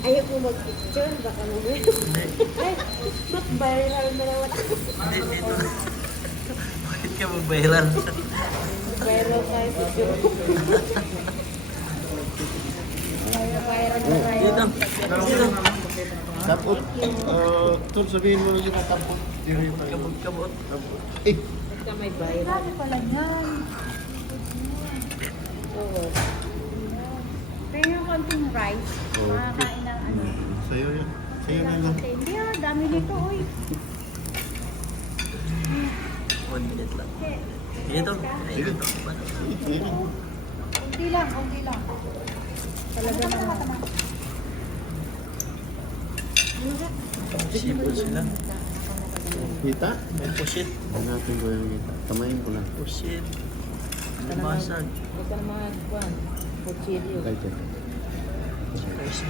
Ayaw ko mag-picture, baka naman. Ay, ba't viral na naman? Hindi, dito. Bakit ka mag-viral? Viral tayo picture. Viral na tayo. Dito. Dito. Tapos, tol, sabihin mo yung tapos. Kabot-kabot. Eh, Basta may viral. Sabi pala niyan. Oo. Pero yung konting rice, makakain ng ano. sa'yo yan. Sa'yo na lang. Hindi ah, dami nito, uy. 1 minute lang. Dito. Dito. Sige. Kunti lang, kunti lang. Talaga naman. Sipol sila. Kita? May pusit. Hanapin ko yung kita. Tamayin ko lang. Pusit. Lumasag. Huwag ka naman, Juan. Kutsilyo. Kahit yan. Saka isda.